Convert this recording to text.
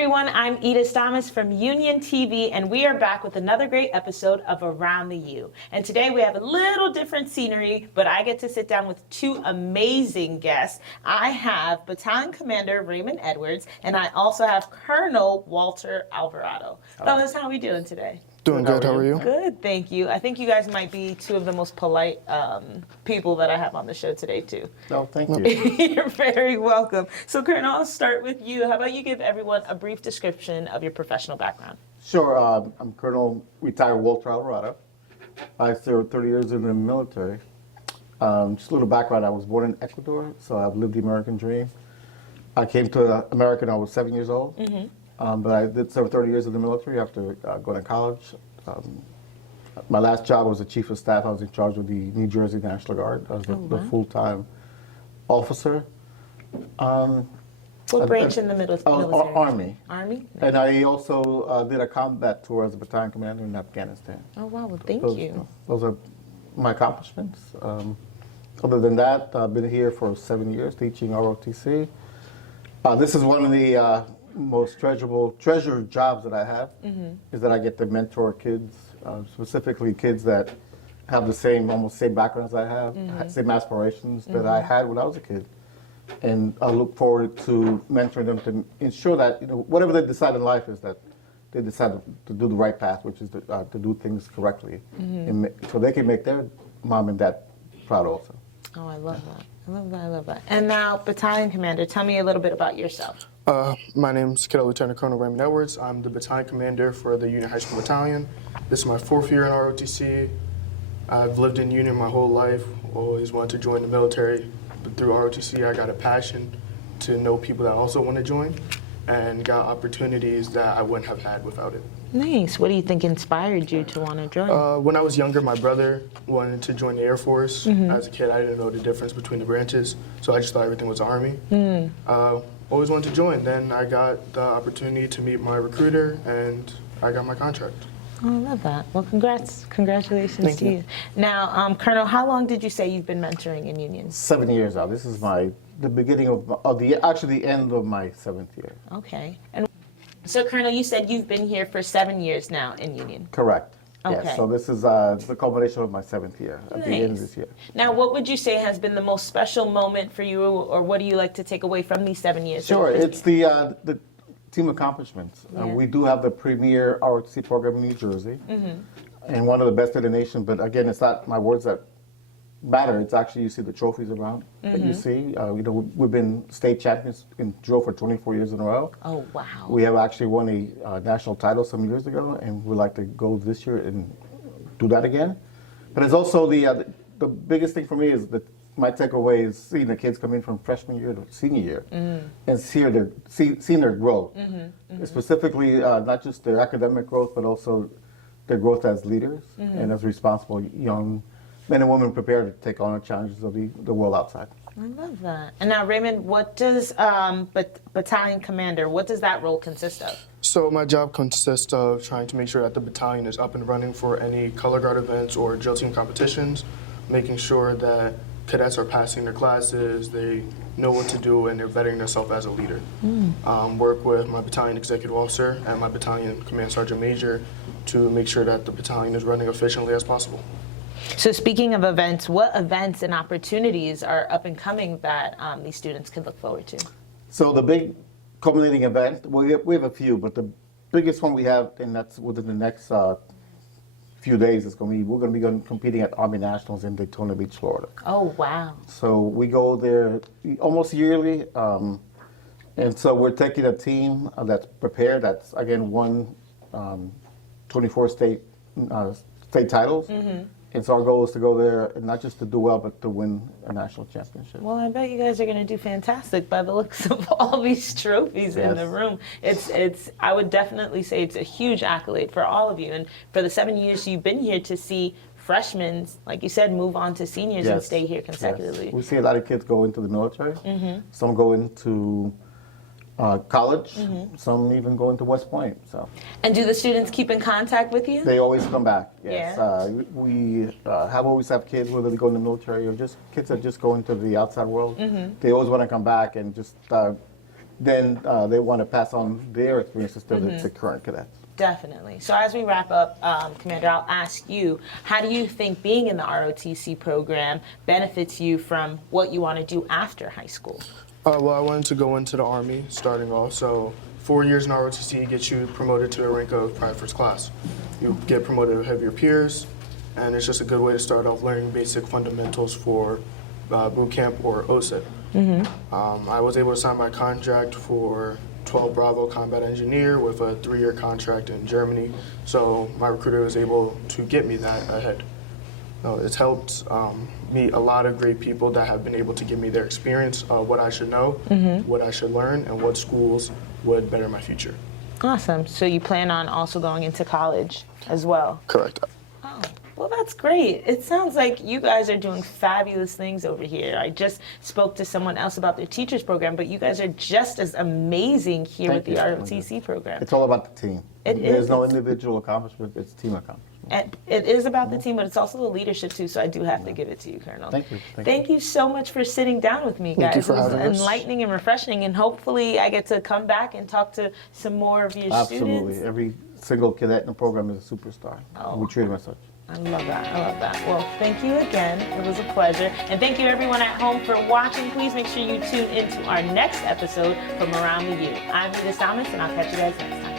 everyone, I'm Edith Thomas from Union TV, and we are back with another great episode of Around the U. And today we have a little different scenery, but I get to sit down with two amazing guests. I have Battalion Commander Raymond Edwards, and I also have Colonel Walter Alvarado. Fellas, how are we doing today? Doing good, how are you? Good, thank you. I think you guys might be two of the most polite people that I have on the show today, too. Oh, thank you. You're very welcome. So, Colonel, I'll start with you. How about you give everyone a brief description of your professional background? Sure. I'm Colonel retired Walter Alvarado. I served 30 years in the military. Just a little background, I was born in Ecuador, so I've lived the American dream. I came to America when I was 7 years old. Mm-hmm. But I did serve 30 years in the military after going to college. My last job was the chief of staff. I was in charge of the New Jersey National Guard. I was the full-time officer. What branch in the military? Army. Army? And I also did a combat tour as a battalion commander in Afghanistan. Oh, wow. Well, thank you. Those are my accomplishments. Other than that, I've been here for 7 years teaching ROTC. This is one of the most treasured jobs that I have, is that I get to mentor kids, specifically kids that have the almost same background as I have, same aspirations that I had when I was a kid. And I look forward to mentoring them to ensure that, whatever they decide in life is that they decide to do the right path, which is to do things correctly, and so they can make their mom and dad proud also. Oh, I love that. I love that. And now, Battalion Commander, tell me a little bit about yourself. My name's Cadet Lieutenant Colonel Raymond Edwards. I'm the Battalion Commander for the Union High School Battalion. This is my 4th year in ROTC. I've lived in Union my whole life, always wanted to join the military, but through ROTC I got a passion to know people that also want to join and got opportunities that I wouldn't have had without it. Nice. What do you think inspired you to want to join? When I was younger, my brother wanted to join the Air Force. As a kid, I didn't know the difference between the branches, so I just thought everything was Army. Always wanted to join. Then I got the opportunity to meet my recruiter, and I got my contract. Oh, I love that. Well, congratulations Thank to you. you. Now, Colonel, how long did you say you've been mentoring in Union? 7 years now. This is the beginning of the end of my 7th year. Okay. And so, Colonel, you said you've been here for 7 years now in Union. Correct. Okay. Yes. So this is the culmination of my 7th year at the end of this year. Now, what would you say has been the most special moment for you, or what do you like to take away from these 7 years? Sure. It's the team accomplishments. We do have the premier ROTC program in New Jersey, and one of the best in the nation. But again, it's not my words that matter. It's actually, you see the trophies around that you see. We've been state champions in drill for 24 years in a row. Oh, wow. We have actually won a national title some years ago, and we'd like to go this year and do that again. But it's also the biggest thing for me is that my takeaway is seeing the kids come in from freshman year to senior year and seeing their growth. Specifically, not just their academic growth, but also their growth as leaders and as responsible young men and women prepared to take on the challenges of the world outside. I love that. And now, Raymond, what does Battalion Commander, what does that role consist of? So my job consists of trying to make sure that the battalion is up and running for any color guard events or drill team competitions, making sure that cadets are passing their classes, they know what to do, and they're bettering themselves as a leader. Work with my battalion executive officer and my battalion command sergeant major to make sure that the battalion is running efficiently as possible. So speaking of events, what events and opportunities are up and coming that these students can look forward to? So the big culminating event, we have a few, but the biggest one we have, and that's within the next few days, we're going to be competing at Army Nationals in Daytona Beach, Florida. Oh, wow. So we go there almost yearly, and so we're taking a team that's prepared, that's again won 24 state titles. And so our goal is to go there and not just to do well, but to win a national championship. Well, I bet you guys are going to do fantastic by the looks of all these trophies in the room. I would definitely say it's a huge accolade for all of you. And for the 7 years you've been here, to see freshmen, like you said, move on to seniors and stay here consecutively. Yes. We see a lot of kids go into the military. Some go into college. Some even go into West Point. So. And do the students keep in contact with you? They always come back. Yes. Yeah. We always have kids, whether they go in the military or just kids that just go into the outside world. They always want to come back and just then they want to pass on their experiences to the current cadets. Definitely. So as we wrap up, Commander, I'll ask you, how do you think being in the ROTC program benefits you from what you want to do after high school? Well, I wanted to go into the Army starting off, so 4 years in ROTC gets you promoted to the rank of Private First Class. You get promoted ahead of your peers, and it's just a good way to start off learning basic fundamentals for boot camp or OSIP. I was able to sign my contract for 12 Bravo Combat Engineer with a 3-year contract in Germany, so my recruiter was able to get me that ahead. It's helped meet a lot of great people that have been able to give me their experience, what I should know, what I should learn, and what schools would better my future. Awesome. So you plan on also going into college as well? Correct. Oh, well, that's great. It sounds like you guys are doing fabulous things over here. I just spoke to someone else about their teachers program, but you guys are just as amazing here with the ROTC program. It's all about the team. It There's is. no individual accomplishment, it's team accomplishment. And it is about the team, but it's also the leadership too, so I do have to give it to you, Colonel. Thank you. Thank you so much for sitting down with me, guys. Thank you for it was having us. enlightening and refreshing, and hopefully I get to come back and talk to some more of your Absolutely. students. Every single cadet in the program is a superstar. Oh. We treat them as such. I love that. I love that. Well, thank you again. It was a pleasure. And thank you everyone at home for watching. Please make sure you tune into our next episode from Around the U. I'm Rita Thomas, and I'll catch you guys next time.